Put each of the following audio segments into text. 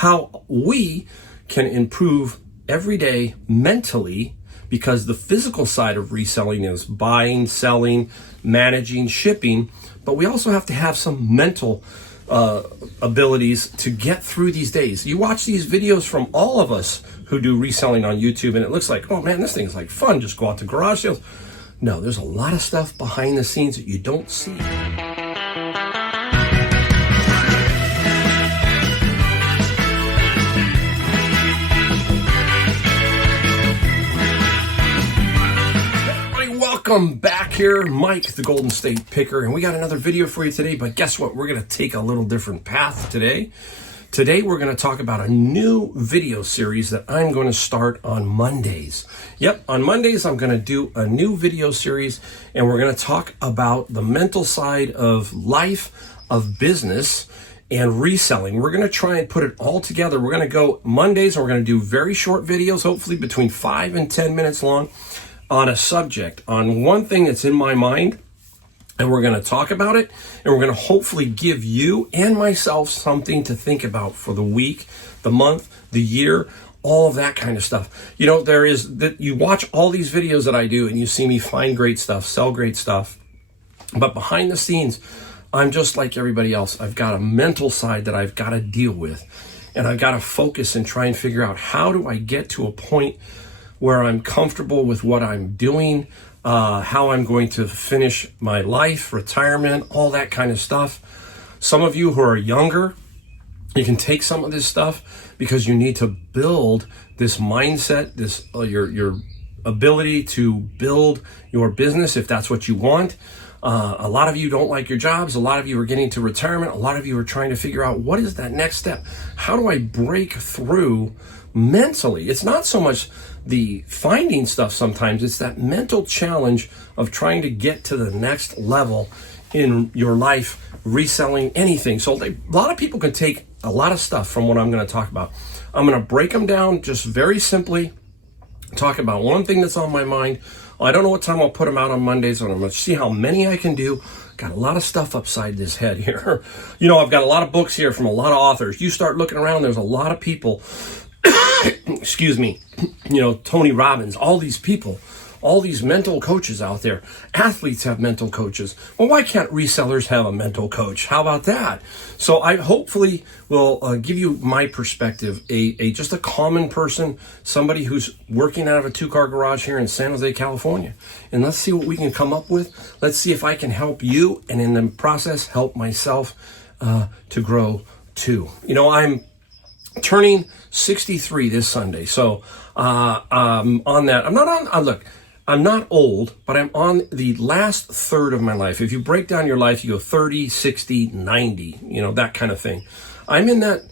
how we can improve every day mentally, because the physical side of reselling is buying, selling, managing, shipping, but we also have to have some mental abilities to get through these days. You watch these videos from all of us who do reselling on YouTube, and it looks like, oh man, this thing's like fun, just go out to garage sales. No, there's a lot of stuff behind the scenes that you don't see. Welcome back here, Mike, the Golden State Picker, and we got another video for you today, but guess what? We're going to take a little different path today. Today, we're going to talk about a new video series that I'm going to start on Mondays. Yep, on Mondays, I'm going to do a new video series, and we're going to talk about the mental side of life, of business, and reselling. We're going to try and put it all together. We're going to go Mondays, and we're going to do very short videos, hopefully between 5 and 10 minutes long, on a subject, on one thing that's in my mind, and we're going to talk about it, and we're going to hopefully give you and myself something to think about for the week, the month, the year, all of that kind of stuff. You know, there is that you watch all these videos that I do and you see me find great stuff, sell great stuff, but behind the scenes, I'm just like everybody else. I've got a mental side that I've got to deal with, and I've got to focus and try and figure out, how do I get to a point where I'm comfortable with what I'm doing, how I'm going to finish my life, retirement, all that kind of stuff. Some of you who are younger, you can take some of this stuff because you need to build this mindset, this your ability to build your business if that's what you want. A lot of you don't like your jobs. A lot of you are getting to retirement. A lot of you are trying to figure out, what is that next step? How do I break through mentally? It's not so much the finding stuff sometimes, it's that mental challenge of trying to get to the next level in your life, reselling anything. So a lot of people can take a lot of stuff from what I'm going to talk about. I'm going to break them down just very simply, talk about one thing that's on my mind. I don't know what time I'll put them out on Mondays, and I'm going to see how many I can do. Got a lot of stuff upside this head here. You know, I've got a lot of books here from a lot of authors. You start looking around, there's a lot of people excuse me, you know, Tony Robbins, all these people, all these mental coaches out there. Athletes have mental coaches. Well, why can't resellers have a mental coach? How about that? So I hopefully will give you my perspective, just a common person, somebody who's working out of a two-car garage here in San Jose, California. And let's see what we can come up with. Let's see if I can help you, and in the process, help myself to grow too. You know, I'm turning 63 this Sunday. So on that, I'm not on, look, I'm not old, but I'm on the last third of my life. If you break down your life, you go 30, 60, 90, you know, that kind of thing. I'm in that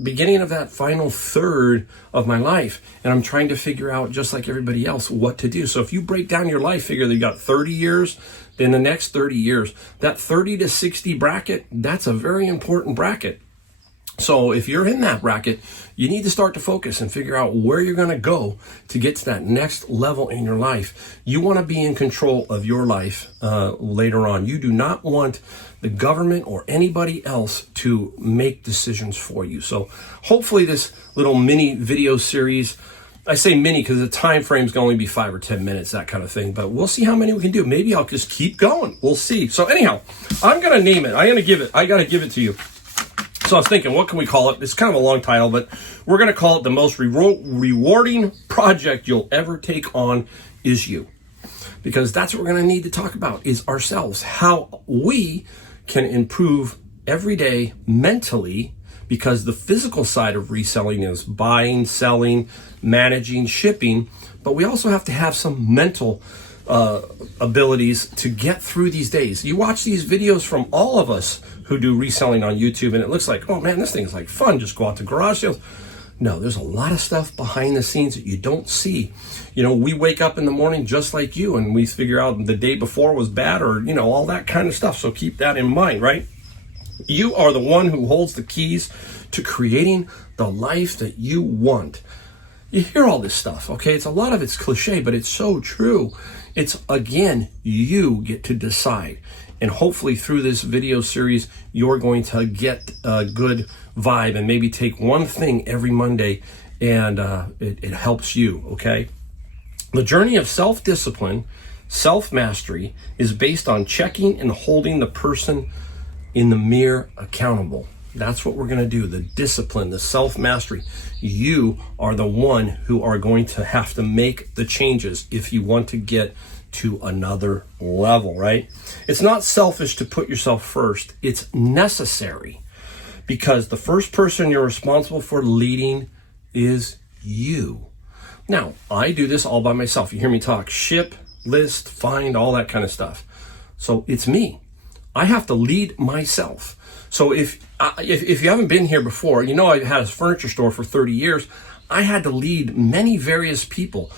beginning of that final third of my life, and I'm trying to figure out, just like everybody else, what to do. So if you break down your life, figure that you got 30 years, then the next 30 years, that 30 to 60 bracket, that's a very important bracket. So if you're in that bracket, you need to start to focus and figure out where you're going to go to get to that next level in your life. You want to be in control of your life later on. You do not want the government or anybody else to make decisions for you. So hopefully this little mini video series, I say mini because the time frame's going to only be 5 or 10 minutes, that kind of thing. But we'll see how many we can do. Maybe I'll just keep going. We'll see. So anyhow, I'm going to name it. I got to give it to you. So I was thinking, what can we call it? It's kind of a long title, but we're going to call it The Most Rewarding Project You'll Ever Take On Is You. Because that's what we're going to need to talk about, is ourselves. How we can improve every day mentally, because the physical side of reselling is buying, selling, managing, shipping, but we also have to have some mental abilities to get through these days. You watch these videos from all of us who do reselling on YouTube, and it looks like, oh man, this thing's like fun, just go out to garage sales. No, there's a lot of stuff behind the scenes that you don't see. You know, we wake up in the morning just like you, and we figure out the day before was bad, or, you know, all that kind of stuff. So keep that in mind, right? You are the one who holds the keys to creating the life that you want. You hear all this stuff, okay? A lot of it's cliche, but it's so true. It's, again, you get to decide. And hopefully through this video series, you're going to get good vibe and maybe take one thing every Monday, and it helps you, okay? The journey of self-discipline, self-mastery, is based on checking and holding the person in the mirror accountable. That's what we're going to do. The discipline, the self-mastery. You are the one who are going to have to make the changes if you want to get to another level, right? It's not selfish to put yourself first. It's necessary, because the first person you're responsible for leading is you. Now, I do this all by myself. You hear me talk ship, list, find, all that kind of stuff. So it's me. I have to lead myself. So if you haven't been here before, you know I had a furniture store for 30 years. I had to lead many various people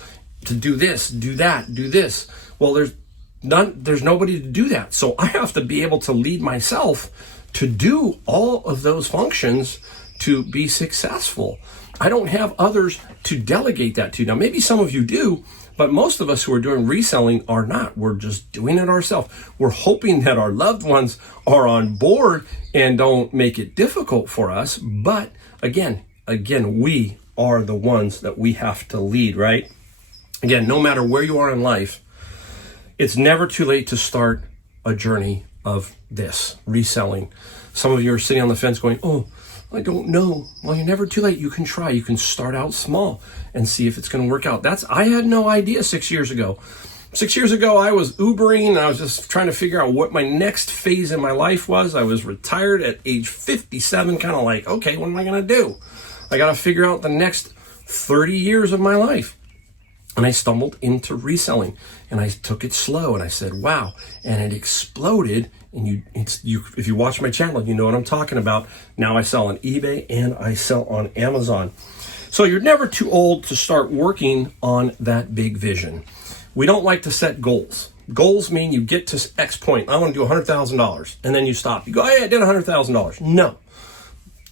to do this, do that, do this. Well, there's nobody to do that. So I have to be able to lead myself to do all of those functions to be successful. I don't have others to delegate that to. Now, maybe some of you do, but most of us who are doing reselling are not. We're just doing it ourselves. We're hoping that our loved ones are on board and don't make it difficult for us. But again, we are the ones that we have to lead, right? Again, no matter where you are in life, it's never too late to start a journey of this, reselling. Some of you are sitting on the fence going, oh, I don't know. Well, you're never too late. You can try. You can start out small and see if it's going to work out. I had no idea 6 years ago. 6 years ago, I was Ubering, and I was just trying to figure out what my next phase in my life was. I was retired at age 57, kind of like, okay, what am I going to do? I got to figure out the next 30 years of my life. And I stumbled into reselling, and I took it slow, and I said, wow, and it exploded. And if you watch my channel, you know what I'm talking about. Now I sell on eBay and I sell on Amazon. So you're never too old to start working on that big vision. We don't like to set goals. Goals mean you get to X point. I want to do $100,000, and then you stop. You go, hey, I did $100,000. No,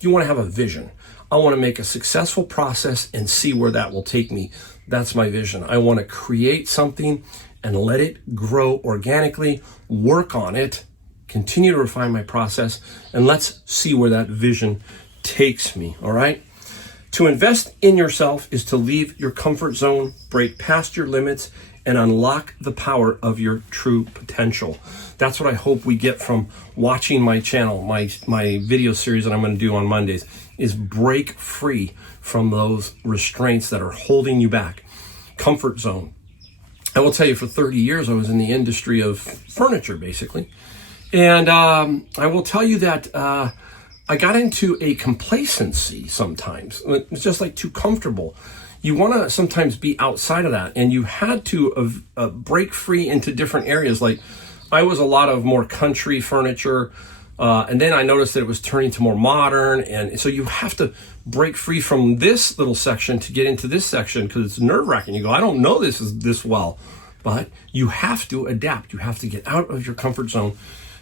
you want to have a vision. I want to make a successful process and see where that will take me. That's my vision. I want to create something and let it grow organically, work on it, continue to refine my process, and let's see where that vision takes me, all right? To invest in yourself is to leave your comfort zone, break past your limits, and unlock the power of your true potential. That's what I hope we get from watching my channel, my video series that I'm going to do on Mondays, is break free from those restraints that are holding you back. Comfort zone. I will tell you, for 30 years, I was in the industry of furniture, basically. And I will tell you that I got into a complacency sometimes. It's just like too comfortable. You want to sometimes be outside of that, and you had to break free into different areas. Like, I was a lot of more country furniture, and then I noticed that it was turning to more modern, and so you have to break free from this little section to get into this section, because it's nerve-wracking. You go, I don't know this well, but you have to adapt. You have to get out of your comfort zone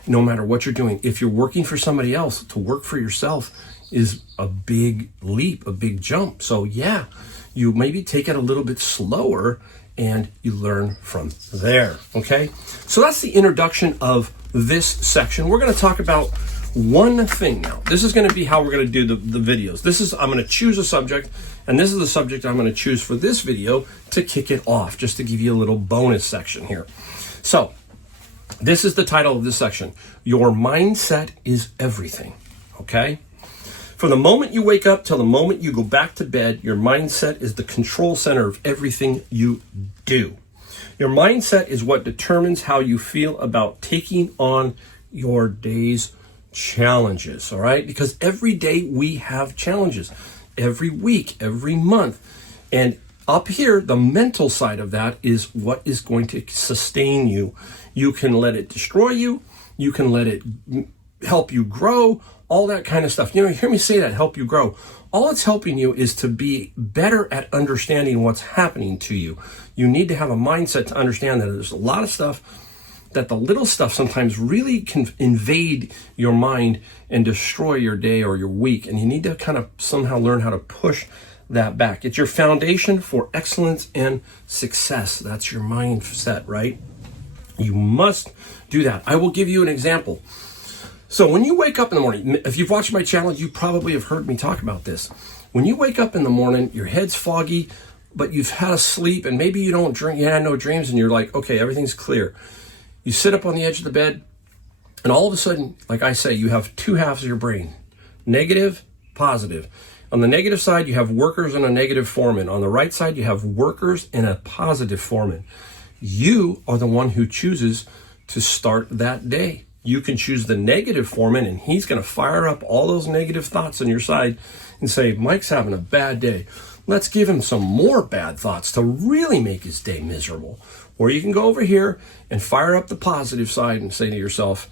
no matter what you're doing. If you're working for somebody else, to work for yourself is a big leap, a big jump. So yeah, you maybe take it a little bit slower and you learn from there, okay? So that's the introduction of this section. We're gonna talk about one thing now. This is gonna be how we're gonna do the videos. I'm gonna choose a subject, and this is the subject I'm gonna choose for this video to kick it off, just to give you a little bonus section here. So, this is the title of this section. Your mindset is everything, okay? From the moment you wake up till the moment you go back to bed, your mindset is the control center of everything you do. Your mindset is what determines how you feel about taking on your day's challenges, all right? Because every day we have challenges, every week, every month. And up here, the mental side of that is what is going to sustain you. You can let it destroy you. You can let it help you grow, all that kind of stuff. You hear me say that, help you grow. All it's helping you is to be better at understanding what's happening to you. You need to have a mindset to understand that there's a lot of stuff, that the little stuff sometimes really can invade your mind and destroy your day or your week. And you need to kind of somehow learn how to push that back. It's your foundation for excellence and success. That's your mindset, right? You must do that. I will give you an example. So when you wake up in the morning, if you've watched my channel, you probably have heard me talk about this. When you wake up in the morning, your head's foggy, but you've had a sleep and maybe you don't drink, you had no dreams, and you're like, okay, everything's clear. You sit up on the edge of the bed, and all of a sudden, like I say, you have two halves of your brain, negative, positive. On the negative side, you have workers and a negative foreman. On the right side, you have workers and a positive foreman. You are the one who chooses to start that day. You can choose the negative foreman, and he's going to fire up all those negative thoughts on your side and say, Mike's having a bad day. Let's give him some more bad thoughts to really make his day miserable. Or you can go over here and fire up the positive side and say to yourself,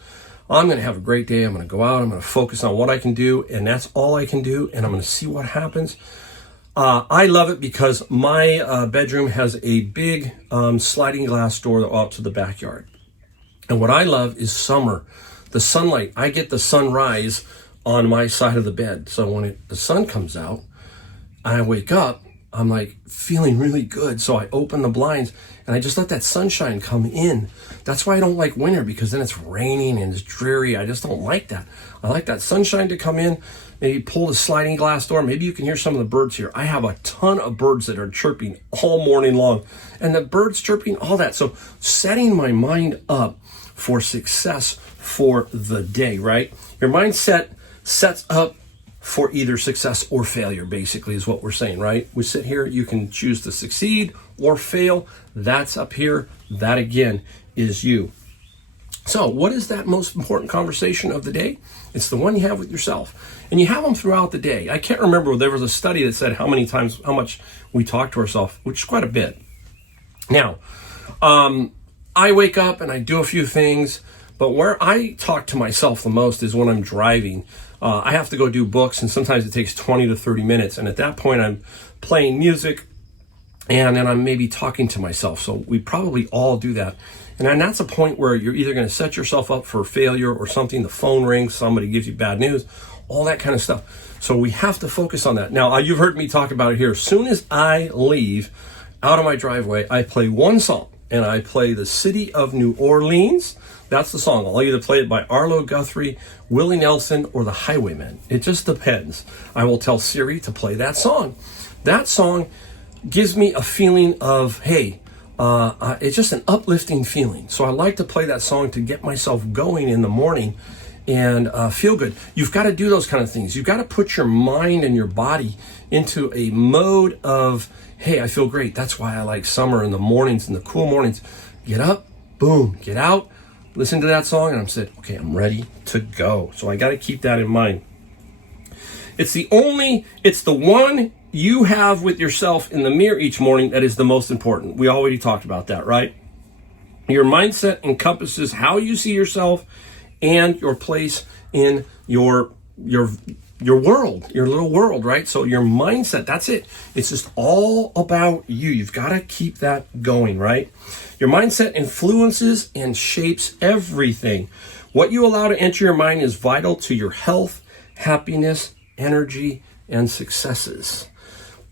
I'm going to have a great day. I'm going to go out. I'm going to focus on what I can do, and that's all I can do, and I'm going to see what happens. I love it because my bedroom has a big sliding glass door out to the backyard. And what I love is summer, the sunlight. I get the sunrise on my side of the bed. So when the sun comes out, I wake up, I'm like feeling really good. So I open the blinds and I just let that sunshine come in. That's why I don't like winter, because then it's raining and it's dreary. I just don't like that. I like that sunshine to come in, maybe pull the sliding glass door. Maybe you can hear some of the birds here. I have a ton of birds that are chirping all morning long, and the birds chirping, all that. So setting my mind up for success for the day, right? Your mindset sets up for either success or failure, basically, is what we're saying, right? We sit here, you can choose to succeed or fail. That's up here. That, again, is you. So what is that most important conversation of the day? It's the one you have with yourself. And you have them throughout the day. I can't remember, there was a study that said how much we talk to ourselves, which is quite a bit. Now, I wake up and I do a few things, but where I talk to myself the most is when I'm driving. I have to go do books, and sometimes it takes 20 to 30 minutes. And at that point, I'm playing music, and then I'm maybe talking to myself. So we probably all do that. And then that's a point where you're either going to set yourself up for failure or something. The phone rings, somebody gives you bad news, all that kind of stuff. So we have to focus on that. Now, you've heard me talk about it here. As soon as I leave out of my driveway, I play one song. And I play The City of New Orleans. That's the song. I'll either play it by Arlo Guthrie, Willie Nelson, or The Highwaymen. It just depends. I will tell Siri to play that song. That song gives me a feeling of, hey, it's just an uplifting feeling. So I like to play that song to get myself going in the morning and feel good. You've got to do those kind of things. You've got to put your mind and your body into a mode of, hey, I feel great. That's why I like summer in the mornings, in the cool mornings. Get up, boom, get out, listen to that song, and I'm saying, okay, I'm ready to go. So I got to keep that in mind. It's the one you have with yourself in the mirror each morning that is the most important. We already talked about that, right? Your mindset encompasses how you see yourself and your place in your world, your little world, right? So your mindset, that's it. It's just all about you. You've got to keep that going, right? Your mindset influences and shapes everything. What you allow to enter your mind is vital to your health, happiness, energy, and successes.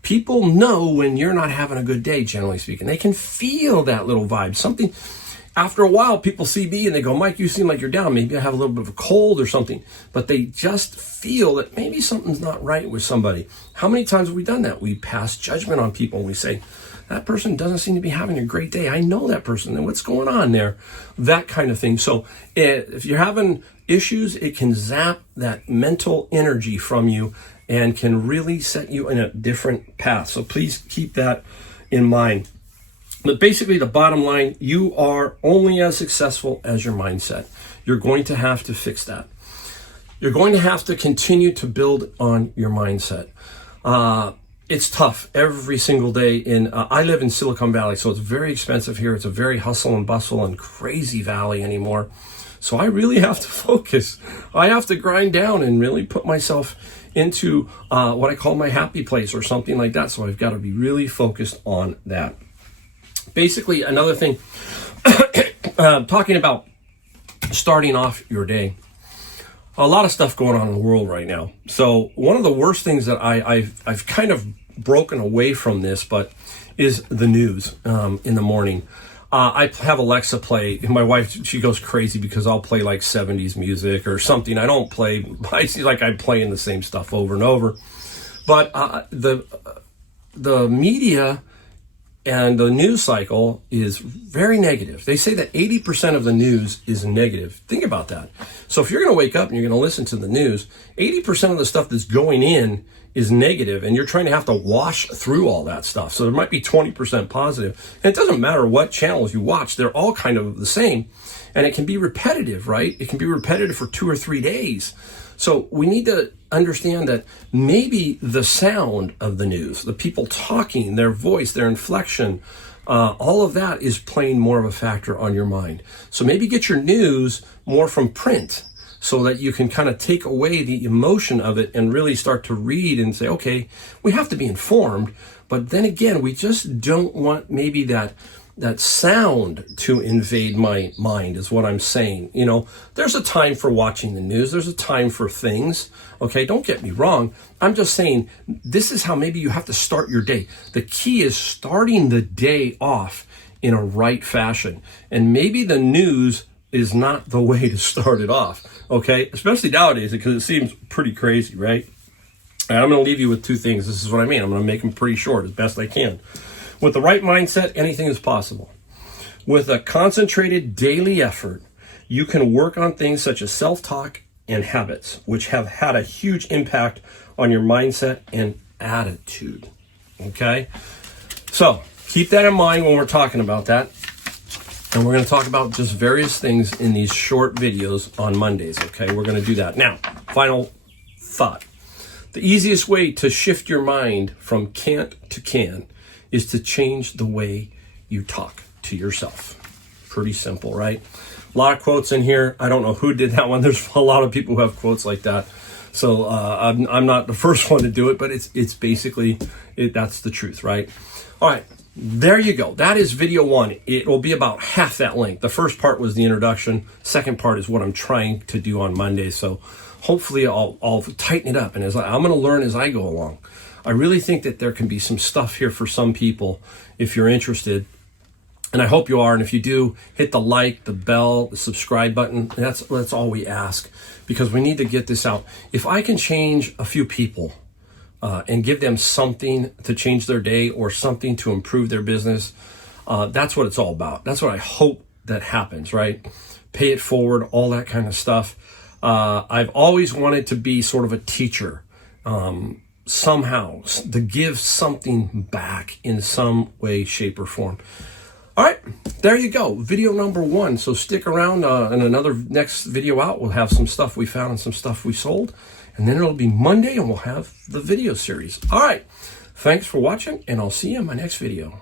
People know when you're not having a good day, generally speaking. They can feel that little vibe. Something, after a while, people see me and they go, Mike, you seem like you're down. Maybe I have a little bit of a cold or something. But they just feel that maybe something's not right with somebody. How many times have we done that? We pass judgment on people and we say, that person doesn't seem to be having a great day. I know that person, and what's going on there? That kind of thing. So if you're having issues, it can zap that mental energy from you and can really set you in a different path. So please keep that in mind. But basically, the bottom line, you are only as successful as your mindset. You're going to have to fix that. You're going to have to continue to build on your mindset. It's tough every single day. I live in Silicon Valley, so it's very expensive here. It's a very hustle and bustle and crazy valley anymore. So I really have to focus. I have to grind down and really put myself into what I call my happy place or something like that. So I've got to be really focused on that. Basically, another thing, talking about starting off your day. A lot of stuff going on in the world right now. So one of the worst things that I've kind of broken away from this, but is the news in the morning. I have Alexa play. My wife, she goes crazy because I'll play like 70s music or something. I don't play, I see like I'm playing the same stuff over and over. But the media and the news cycle is very negative. They say that 80% of the news is negative. Think about that. So if you're going to wake up and you're going to listen to the news, 80% of the stuff that's going in is negative, and you're trying to have to wash through all that stuff. So there might be 20% positive. And it doesn't matter what channels you watch. They're all kind of the same. And it can be repetitive, right? It can be repetitive for 2 or 3 days. So we need to understand that maybe the sound of the news, the people talking, their voice, their inflection, all of that is playing more of a factor on your mind. So maybe get your news more from print so that you can kind of take away the emotion of it and really start to read and say, okay, we have to be informed. But then again, we just don't want maybe that sound to invade my mind is what I'm saying. You know, there's a time for watching the news. There's a time for things. Okay, don't get me wrong. I'm just saying this is how maybe you have to start your day. The key is starting the day off in a right fashion. And maybe the news is not the way to start it off. Okay, especially nowadays because it seems pretty crazy, right? And I'm going to leave you with 2 things. This is what I mean. I'm going to make them pretty short as best I can. With the right mindset, anything is possible. With a concentrated daily effort, you can work on things such as self-talk and habits, which have had a huge impact on your mindset and attitude. Okay? So keep that in mind when we're talking about that. And we're going to talk about just various things in these short videos on Mondays. Okay? We're going to do that. Now, final thought. The easiest way to shift your mind from can't to can is to change the way you talk to yourself. Pretty simple, right? A lot of quotes in here. I don't know who did that one. There's a lot of people who have quotes like that. So I'm not the first one to do it, but it's basically, that's the truth, right? All right, there you go. That is video 1. It will be about half that length. The first part was the introduction. Second part is what I'm trying to do on Monday. So hopefully I'll tighten it up. And I'm going to learn as I go along. I really think that there can be some stuff here for some people if you're interested. And I hope you are. And if you do, hit the like, the bell, the subscribe button. That's all we ask, because we need to get this out. If I can change a few people and give them something to change their day or something to improve their business, that's what it's all about. That's what I hope that happens, right? Pay it forward, all that kind of stuff. I've always wanted to be sort of a teacher. Somehow to give something back in some way, shape, or form. All right, there you go. Video number 1. So stick around in another next video out. We'll have some stuff we found and some stuff we sold. And then it'll be Monday and we'll have the video series. All right, thanks for watching and I'll see you in my next video.